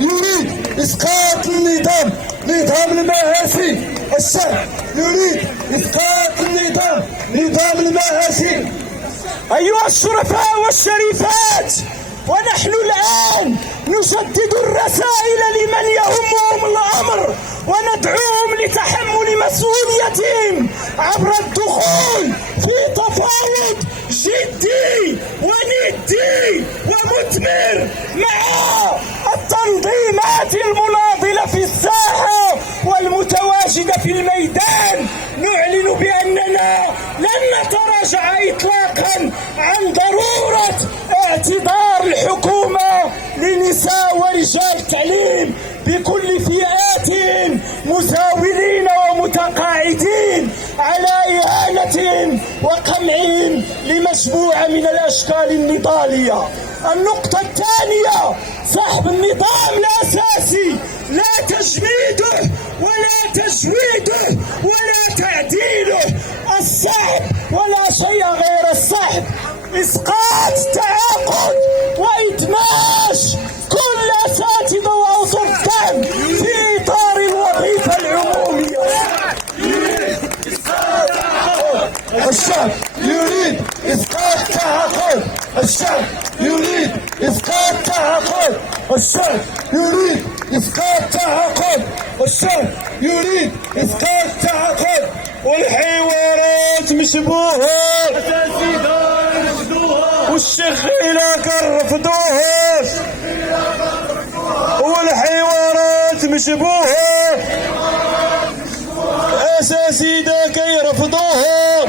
يريد إسقاط النظام، نظام المآسي. الشعب يريد إسقاط النظام، نظام المآسي. أيها الشرفاء والشريفات، ونحن الآن نجدد الرسائل لمن يهمهم الأمر وندعوهم لتحمل مسؤوليتهم عبر الدخول في تفاوض جدي وندي ومثمر مع التنظيمات المناضلة في الساحة والمتواجدة في الميدان. نعلن بأننا لن نتراجع إطلاقا عن ضرورة اعتذار الحكومة لنساء ورجال التعليم بكل فئاتهم مساولين ومتقاعدين على إهانتهم وقمعهم لمجموعة من الأشكال النضالية. النقطة الثانية، سحب النظام الأساسي، لا تجميده ولا تجويده ولا تعديله، السحب ولا شيء غير السحب، إسقاط التعاقد وإدماج كل أساتذة وعضو الدم في إطار الوظيفة العمومية. الشعب يريد إسقاط التعاقد، الشعب يريد إسقاط التعاقد، الشعب يريد إسقاط التعاقد، الشعب يريد إسقاط التعاقد. والحوارات مشبوهة والشخيلة كرفدوها، والحوارات مشبوهة أساسيدة كيرفضوها.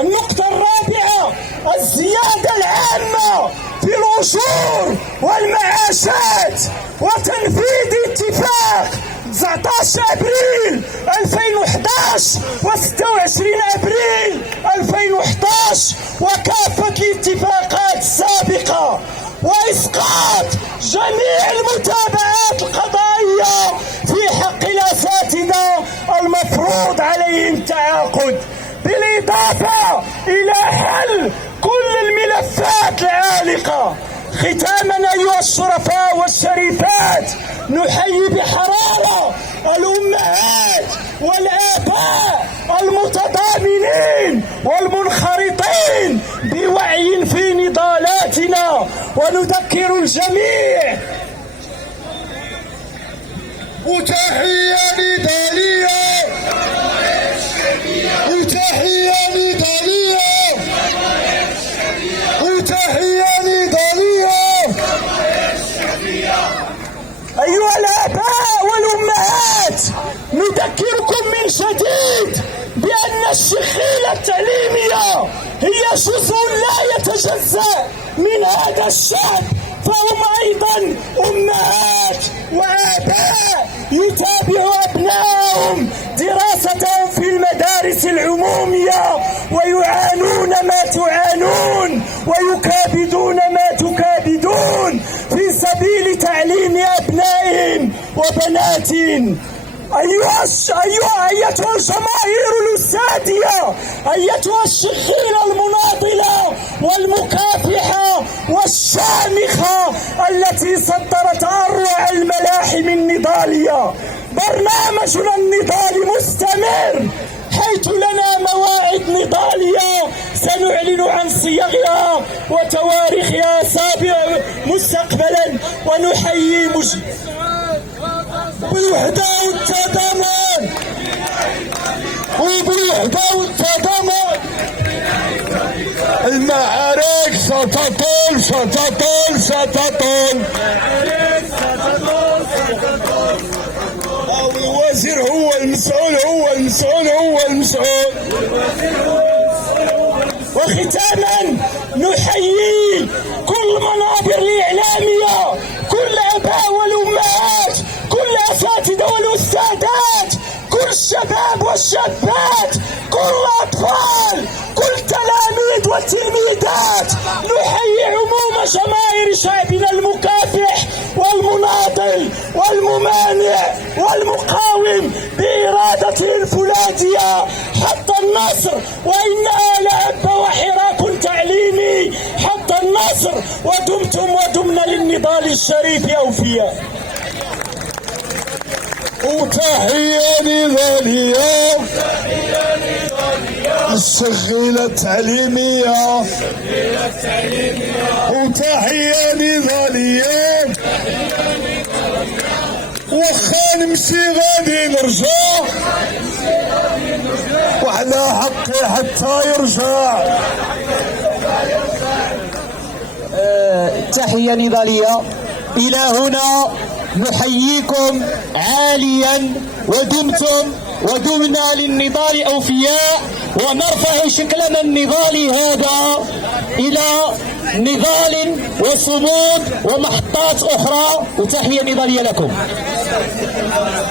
النقطة الرابعة، الزيادة العامة في الأجور والمعاشات وتنفيذ اتفاق 19 أبريل 2011 و26 أبريل 2011 وكافة الاتفاقات السابقة، وإسقاط جميع المتابعات القضائية في حق الأساتذة المفروض عليهم التعاقد، بالإضافة إلى حل كل الملفات العالقة. ختاما أيها الشرفاء والشريفات، نحيي بحرارة الأمهات والآباء المتضامنين والمنخرطين بوعي في نضالاتنا، ونذكر الجميع وتحية نضالية، وتحية نضالية، وتحية نضالية. أيها الآباء والأمهات، نذكركم من جديد بأن الشخيلة التعليمية هي جزء لا يتجزأ من هذا الشعب، فهم أيضا أمهات وآباء يتابع أبنائهم دراستهم في المدارس العمومية ويعانون ما تعانون ويكابدون ما تكابدون في سبيل تعليم أبنائهم وبناتهم. أيتها الجماهير الأستاذية، أيتها الشخيلة المناضلة والمكافحة والشامخة التي صدرت أروع الملاحم النضالية، برنامجنا النضالي مستمر، حيث لنا مواعيد نضالية سنعلن عن صيغها وتواريخها مستقبلا. ونحيي بالوحدة والتضامن، وبالوحدة والتضامن. المعارك ستطول ستطول ستطول، والوزير هو المسؤول، هو المسؤول، هو المسؤول. وختاما نحيي كل منابر الإعلامية، كل الآباء والأمهات، كل الأساتذة والأستاذات، كل الشباب والشابات، كل الأطفال، كل التلاميذ والتلميذات. نحيي عموم جماهير شعبنا المكافح والمناضل والممانع والمقاوم بإرادته الفولاذية حتى النصر، وإنها لهبة وحراك تعليمي حتى النصر، ودمتم ودمنا للنضال الشريف أوفياء. وتحية نضالية الشغيلة التعليمية، وتحية نضالية وخا نمشي غادي نرجع وعلى حقي حتى يرجع. تحية نضالية. إلى هنا نحييكم عاليا، ودمتم ودمنا للنضال أوفياء، ونرفع شكلنا النضالي هذا إلى نضال وصمود ومحطات أخرى. وتحية نضالية لكم.